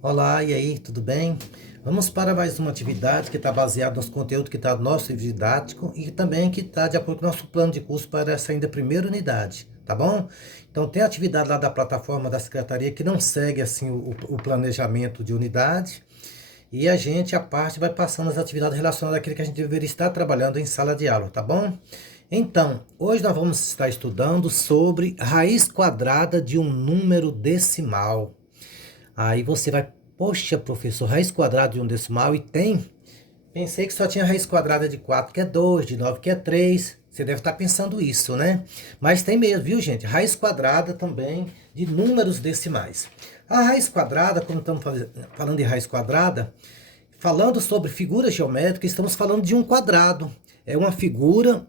Olá, e aí, tudo bem? Vamos para mais uma atividade que está baseada nos conteúdos que está no nosso livro didático e também que está de acordo com o nosso plano de curso para essa ainda primeira unidade, tá bom? Então tem atividade lá da plataforma da Secretaria que não segue assim o planejamento de unidade e a gente, à parte, vai passando as atividades relacionadas àquilo que a gente deveria estar trabalhando em sala de aula, tá bom? Então, hoje nós vamos estar estudando sobre raiz quadrada de um número decimal. Aí você vai, poxa, professor, raiz quadrada de um decimal e tem? Pensei que só tinha raiz quadrada de 4 que é 2, de 9 que é 3. Você deve estar pensando isso, né? Mas tem mesmo, viu, gente? Raiz quadrada também de números decimais. A raiz quadrada, quando estamos falando de raiz quadrada, falando sobre figuras geométricas, estamos falando de um quadrado. É uma figura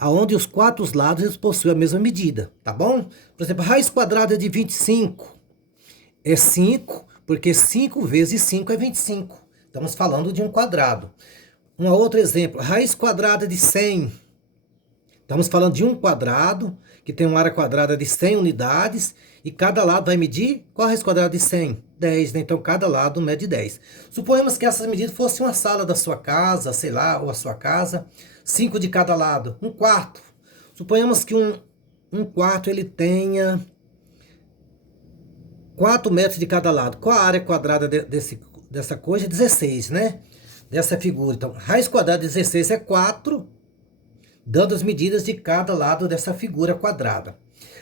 onde os quatro lados eles possuem a mesma medida, tá bom? Por exemplo, a raiz quadrada de 25 é 5, porque 5 vezes 5 é 25. Estamos falando de um quadrado. Um outro exemplo, raiz quadrada de 100. Estamos falando de um quadrado que tem uma área quadrada de 100 unidades e cada lado vai medir qual a raiz quadrada de 100? 10, né? Então cada lado mede 10. Suponhamos que essas medidas fossem uma sala da sua casa, sei lá, ou a sua casa, 5 de cada lado, um quarto. Suponhamos que um quarto ele tenha 4 metros de cada lado. Qual a área quadrada dessa coisa? 16, né? Dessa figura. Então, raiz quadrada de 16 é 4, dando as medidas de cada lado dessa figura quadrada.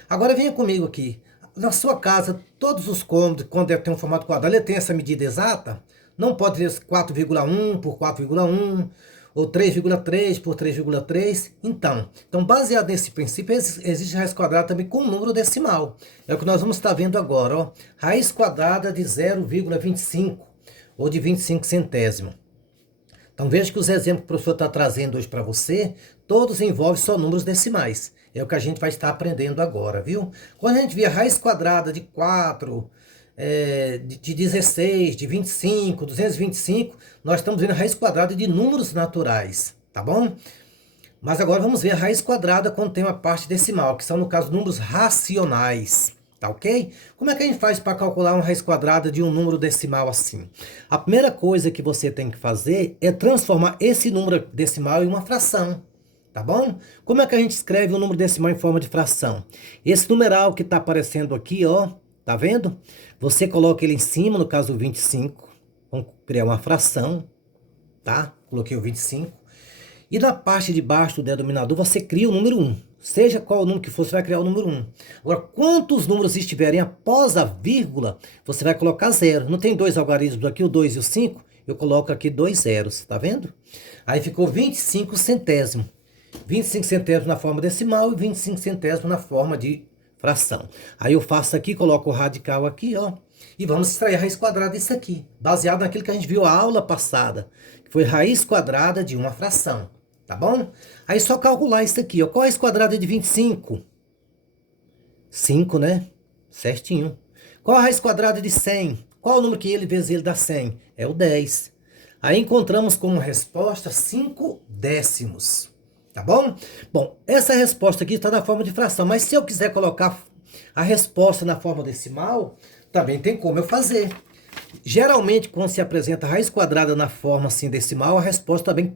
Agora venha comigo aqui. Na sua casa, todos os cômodos, quando tem um formato quadrado, ele tem essa medida exata? Não pode ter 4,1 por 4,1 ou 3,3 por 3,3. Então, baseado nesse princípio, existe raiz quadrada também com número decimal. É o que nós vamos estar vendo agora, ó. Raiz quadrada de 0,25 ou de 25 centésimo. Então veja que os exemplos que o professor está trazendo hoje para você, todos envolvem só números decimais. É o que a gente vai estar aprendendo agora, viu? Quando a gente vê a raiz quadrada de 4, de 16, de 25, 225, nós estamos vendo a raiz quadrada de números naturais, tá bom? Mas agora vamos ver a raiz quadrada quando tem uma parte decimal, que são, no caso, números racionais. Tá ok? Como é que a gente faz para calcular uma raiz quadrada de um número decimal assim? A primeira coisa que você tem que fazer é transformar esse número decimal em uma fração. Tá bom? Como é que a gente escreve um número decimal em forma de fração? Esse numeral que está aparecendo aqui, ó, tá vendo? Você coloca ele em cima, no caso o 25. Vamos criar uma fração, tá? Coloquei o 25. E na parte de baixo do denominador você cria o número 1. Seja qual o número que for, você vai criar o número 1. Agora, quantos números estiverem após a vírgula, você vai colocar 0. Não tem dois algarismos aqui, o 2 e o 5? Eu coloco aqui 2 zeros, tá vendo? Aí ficou 25 centésimo. 25 centésimos na forma decimal e 25 centésimos na forma de fração. Aí eu faço aqui, coloco o radical aqui, ó. E vamos extrair a raiz quadrada disso aqui, baseado naquilo que a gente viu a aula passada, que foi raiz quadrada de uma fração. Tá bom? Aí só calcular isso aqui, ó. Qual é a raiz quadrada de 25? 5, né? Certinho. Qual a raiz quadrada de 100? Qual o número que ele vezes ele dá 100? É o 10. Aí encontramos como resposta 5 décimos. Tá bom? Bom, essa resposta aqui está na forma de fração, mas se eu quiser colocar a resposta na forma decimal, também tem como eu fazer. Geralmente, quando se apresenta a raiz quadrada na forma assim decimal, a resposta também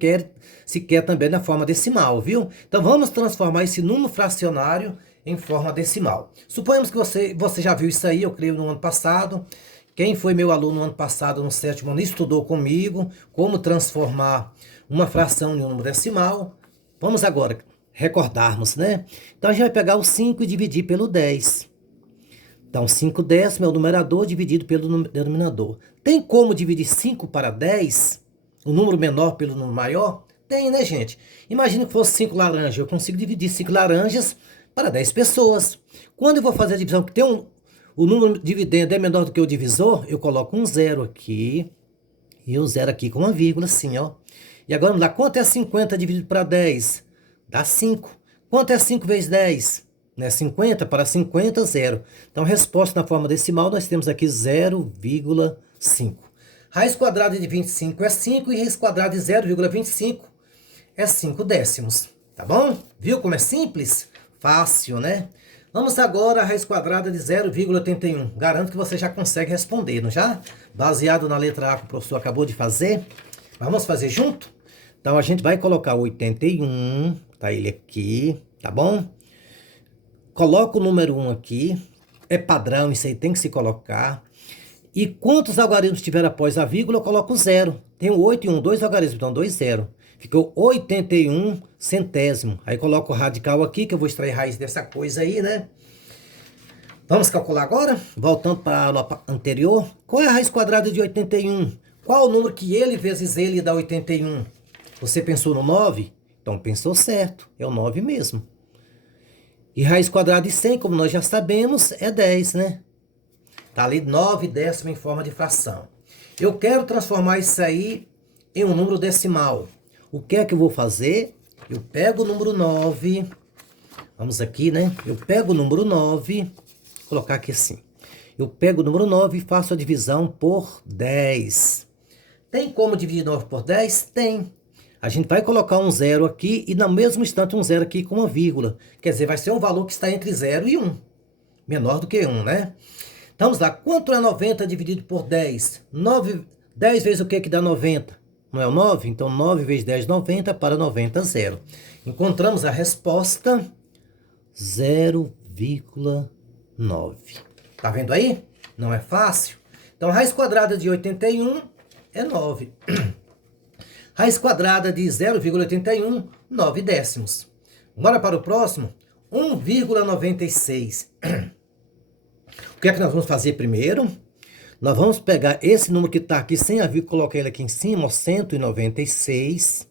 se quer também na forma decimal, viu? Então vamos transformar esse número fracionário em forma decimal. Suponhamos que você já viu isso aí, eu creio no ano passado. Quem foi meu aluno no ano passado, no sétimo ano, estudou comigo como transformar uma fração em um número decimal. Vamos agora recordarmos, né? Então a gente vai pegar o 5 e dividir pelo 10. Então, 5 décimos é o numerador dividido pelo denominador. Tem como dividir 5 para 10? O número menor pelo número maior? Tem, né, gente? Imagina que fosse 5 laranjas. Eu consigo dividir 5 laranjas para 10 pessoas. Quando eu vou fazer a divisão, que tem o número dividendo é menor do que o divisor, eu coloco um zero aqui e um zero aqui com uma vírgula, assim, ó. E agora vamos lá. Quanto é 50 dividido para 10? Dá 5. Quanto é 5 vezes 10? Né? 50 para 50, 0. Então, resposta na forma decimal, nós temos aqui 0,5. Raiz quadrada de 25 é 5 e raiz quadrada de 0,25 é 5 décimos. Tá bom? Viu como é simples? Fácil, né? Vamos agora à raiz quadrada de 0,81. Garanto que você já consegue responder, não já? Baseado na letra A que o professor acabou de fazer. Vamos fazer junto? Então, a gente vai colocar 81, tá ele aqui, tá bom? Coloca o número 1 aqui. É padrão, isso aí tem que se colocar. E quantos algarismos tiver após a vírgula, eu coloco 0. Tem 8 e 1, 2 algarismos, então 2, 0. Ficou 81 centésimo. Aí coloco o radical aqui, que eu vou extrair raiz dessa coisa aí, né? Vamos calcular agora? Voltando para a aula anterior. Qual é a raiz quadrada de 81? Qual o número que ele vezes ele dá 81? Você pensou no 9? Então pensou certo, é o 9 mesmo. E raiz quadrada de 100, como nós já sabemos, é 10, né? Tá ali 9 décimos em forma de fração. Eu quero transformar isso aí em um número decimal. O que é que eu vou fazer? Eu pego o número 9. Vamos aqui, né? Eu pego o número 9. Vou colocar aqui assim. Eu pego o número 9 e faço a divisão por 10. Tem como dividir 9 por 10? Tem. A gente vai colocar um 0 aqui e no mesmo instante um 0 aqui com uma vírgula. Quer dizer, vai ser um valor que está entre 0 e 1. Menor do que 1, né? Então, vamos lá. Quanto é 90 dividido por 10? 10 vezes o que dá 90? Não é o 9? Então, 9 vezes 10, 90. Para 90, 0. Encontramos a resposta 0,9. Tá vendo aí? Não é fácil? Então, a raiz quadrada de 81 é 9. Raiz quadrada de 0,81, 9 décimos. Bora para o próximo? 1,96. O que é que nós vamos fazer primeiro? Nós vamos pegar esse número que está aqui sem a vírgula, colocar ele aqui em cima, ó, 196.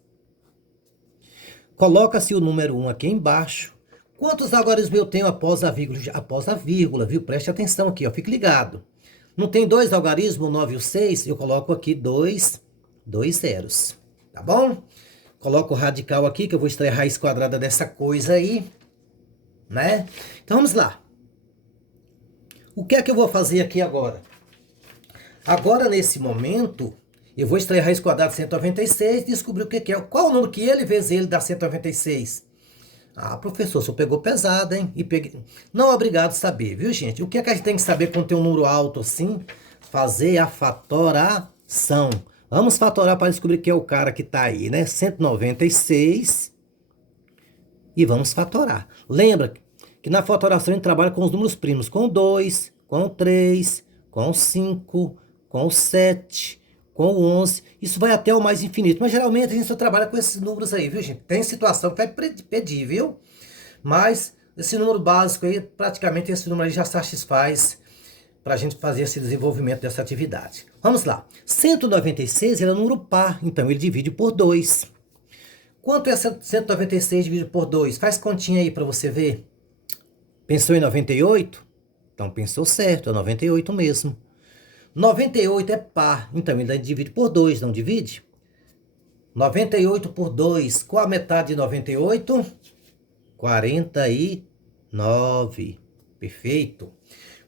Coloca-se o número 1 aqui embaixo. Quantos algarismos eu tenho após a vírgula? Após a vírgula, viu? Preste atenção aqui, ó, fique ligado. Não tem 2 algarismos, o 9 e o 6? Eu coloco aqui 2 zeros, tá bom? Coloco o radical aqui, que eu vou extrair a raiz quadrada dessa coisa aí, né? Então, vamos lá. O que é que eu vou fazer aqui agora? Agora, nesse momento, eu vou extrair a raiz quadrada de 196 e descobrir o que é. Qual o número que ele vezes ele dá 196? Ah, professor, o senhor pegou pesado, hein? E peguei... Não é obrigado a saber, viu, gente? O que é que a gente tem que saber quando tem um número alto assim? Fazer a fatoração. Vamos fatorar para descobrir que é o cara que está aí, né? 196. E vamos fatorar. Lembra que na fatoração a gente trabalha com os números primos. Com 2, com 3, com 5, com 7, com 11. Isso vai até o mais infinito. Mas geralmente a gente só trabalha com esses números aí, viu, gente? Tem situação que vai pedir, viu? Mas esse número básico aí, praticamente esse número aí já satisfaz para a gente fazer esse desenvolvimento dessa atividade. Vamos lá. 196 ele é um número par, então ele divide por 2. Quanto é 196 dividido por 2? Faz continha aí para você ver. Pensou em 98? Então pensou certo, é 98 mesmo. 98 é par, então ele divide por 2, não divide? 98 por 2, qual a metade de 98? 49. Perfeito.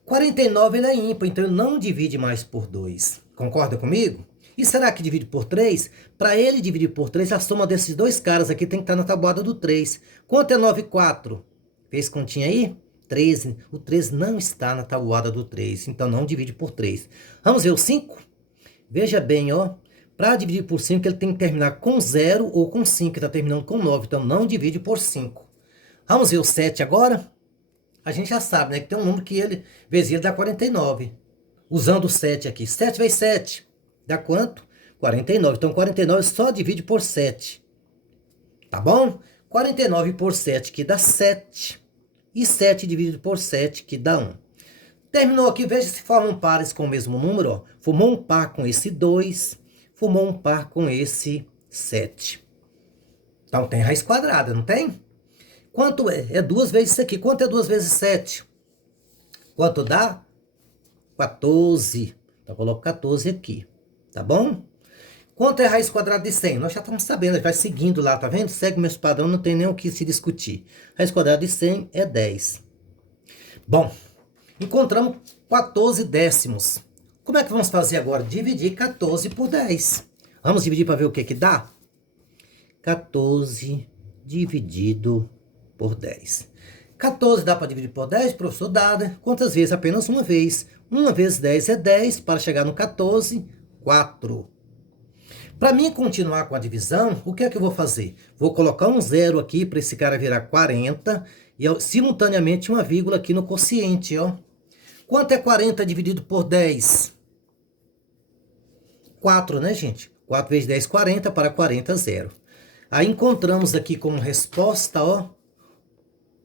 49 ele é ímpar, então ele não divide mais por 2. Concorda comigo? E será que divide por 3? Para ele dividir por 3, a soma desses dois caras aqui tem que estar na tabuada do 3. Quanto é 9 e 4? Fez continha aí? 13. O 13 não está na tabuada do 3, então não divide por 3. Vamos ver o 5? Veja bem, ó. Para dividir por 5, ele tem que terminar com 0 ou com 5, que está terminando com 9, então não divide por 5. Vamos ver o 7 agora? A gente já sabe, né, que tem um número que ele, vezes ele, dá 49. Usando o 7 aqui. 7 vezes 7. Dá quanto? 49. Então, 49 só divide por 7. Tá bom? 49 por 7, que dá 7. E 7 dividido por 7, que dá 1. Terminou aqui, veja se formam pares com o mesmo número. Ó. Formou um par com esse 2. Formou um par com esse 7. Então, tem raiz quadrada, não tem? Quanto é? É 2 vezes isso aqui. Quanto é 2 vezes 7? Quanto dá? 14. Então, eu coloco 14 aqui. Tá bom? Quanto é a raiz quadrada de 100? Nós já estamos sabendo, vai seguindo lá, tá vendo? Segue o mesmo padrão, não tem nem o que se discutir. Raiz quadrada de 100 é 10. Bom, encontramos 14 décimos. Como é que vamos fazer agora? Dividir 14 por 10. Vamos dividir para ver o que dá? 14 dividido por 10. 14 dá para dividir por 10, professor? Dá, né? Quantas vezes? Apenas uma vez. 1 vezes 10 é 10, para chegar no 14, 4. Para mim continuar com a divisão, o que é que eu vou fazer? Vou colocar um zero aqui para esse cara virar 40 e simultaneamente uma vírgula aqui no quociente, ó. Quanto é 40 dividido por 10? 4, né, gente? 4 vezes 10, 40, para 40, 0. Aí encontramos aqui como resposta, ó,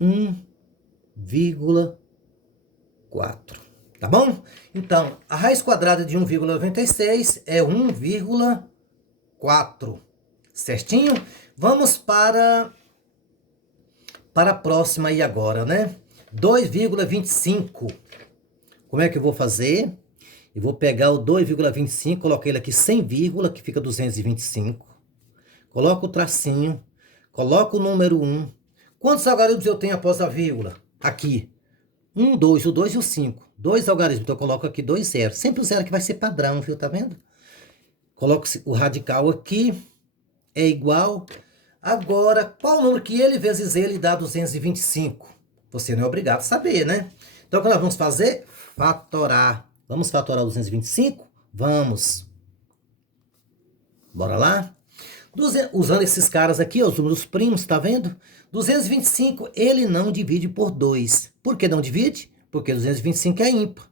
1,4. Tá bom? Então, a raiz quadrada de 1,96 é 1,4. Certinho? Vamos para a próxima aí agora, né? 2,25. Como é que eu vou fazer? Eu vou pegar o 2,25, coloquei ele aqui sem vírgula, que fica 225. Coloco o tracinho, coloco o número 1. Quantos algarismos eu tenho após a vírgula? Aqui. 1, 2, o 2 e o 5. 2 algarismos, então eu coloco aqui 2 zeros. Sempre o zero que vai ser padrão, viu? Tá vendo? Coloco o radical aqui, é igual. Agora, qual o número que ele vezes ele dá 225? Você não é obrigado a saber, né? Então, o que nós vamos fazer? Fatorar. Vamos fatorar 225? Vamos. Bora lá? Usando esses caras aqui, os números primos, tá vendo? 225, ele não divide por 2. Por que não divide? Porque 225 é ímpar.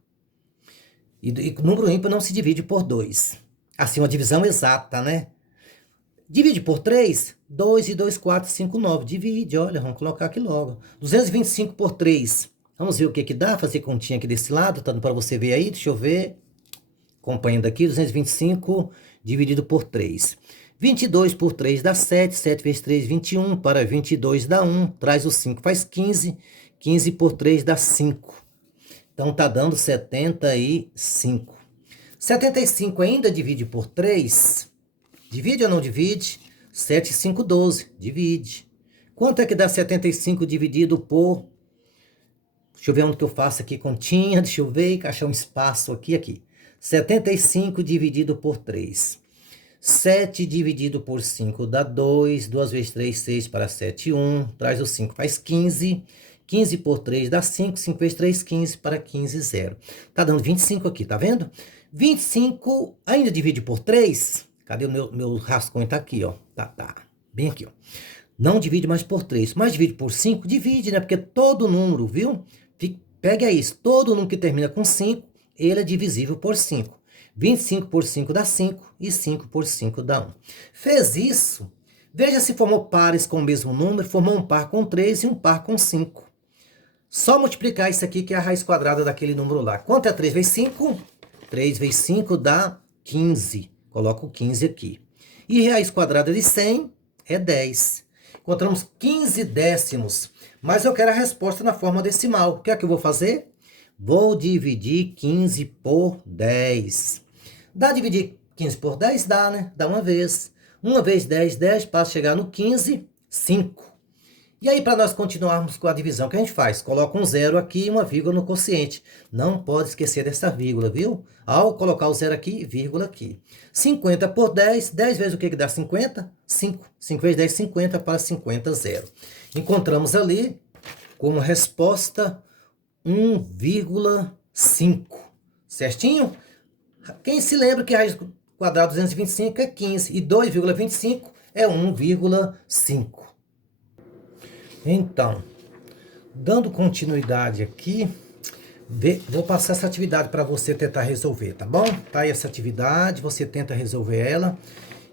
E número ímpar não se divide por 2. Assim, uma divisão exata, né? Divide por 3, 2 e 2, 4, 5, 9. Divide, olha, vamos colocar aqui logo. 225 por 3. Vamos ver o que que dá, fazer continha aqui desse lado, tá dando para você ver aí, deixa eu ver. Acompanhando aqui, 225 dividido por 3. 22 por 3 dá 7, 7 vezes 3, 21, para 22 dá 1, traz o 5, faz 15, 15 por 3 dá 5. Então tá dando 75. 75 ainda divide por 3, divide ou não divide? 7 e 5, 12, divide. Quanto é que dá 75 dividido por... Deixa eu ver onde que eu faço aqui continha, deixa eu ver, achar um espaço aqui. 75 dividido por 3. 7 dividido por 5 dá 2. 2 vezes 3, 6 para 7, 1. Traz o 5, faz 15. 15 por 3 dá 5. 5 vezes 3, 15 para 15, 0. Tá dando 25 aqui, tá vendo? 25 ainda divide por 3. Cadê o meu rascunho? Tá aqui, ó. Tá. Bem aqui, ó. Não divide mais por 3. Mas divide por 5? Divide, né? Porque todo número, viu? Pega isso. Todo número que termina com 5, ele é divisível por 5. 25 por 5 dá 5 e 5 por 5 dá 1. Fez isso, veja se formou pares com o mesmo número, formou um par com 3 e um par com 5. Só multiplicar isso aqui que é a raiz quadrada daquele número lá. Quanto é 3 vezes 5? 3 vezes 5 dá 15. Coloco 15 aqui. E raiz quadrada de 100 é 10. Encontramos 15 décimos. Mas eu quero a resposta na forma decimal. O que é que eu vou fazer? Vou dividir 15 por 10. Dá dividir 15 por 10? Dá, né? Dá uma vez. 1 vezes 10, 10, para chegar no 15, 5. E aí, para nós continuarmos com a divisão, o que a gente faz? Coloca um zero aqui e uma vírgula no quociente. Não pode esquecer dessa vírgula, viu? Ao colocar o zero aqui, vírgula aqui. 50 por 10, 10 vezes o que dá 50? 5. 5 vezes 10, 50, para 50, 0. Encontramos ali, como resposta, 1,5. Certinho? Quem se lembra que a raiz quadrada de 225 é 15 e 2,25 é 1,5. Então, dando continuidade aqui, vou passar essa atividade para você tentar resolver, tá bom? Tá aí essa atividade, você tenta resolver ela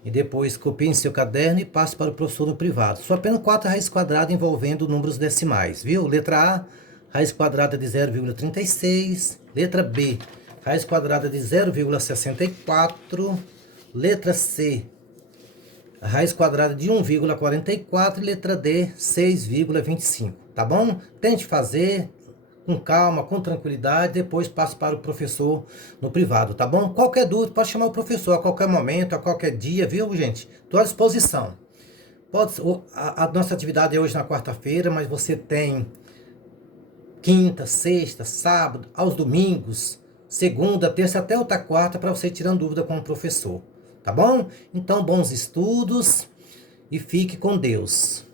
e depois copie em seu caderno e passe para o professor no privado. Só apenas 4 raízes quadradas envolvendo números decimais, viu? Letra A, raiz quadrada de 0,36. Letra B, raiz quadrada de 0,64. Letra C, raiz quadrada de 1,44. Letra D, 6,25. Tá bom? Tente fazer com calma, com tranquilidade. Depois passe para o professor no privado, tá bom? Qualquer dúvida, pode chamar o professor a qualquer momento, a qualquer dia, viu, gente? Estou à disposição. A nossa atividade é hoje na quarta-feira, mas você tem quinta, sexta, sábado, aos domingos, segunda, terça, até outra quarta, para você tirando dúvida com o professor. Tá bom? Então, bons estudos e fique com Deus.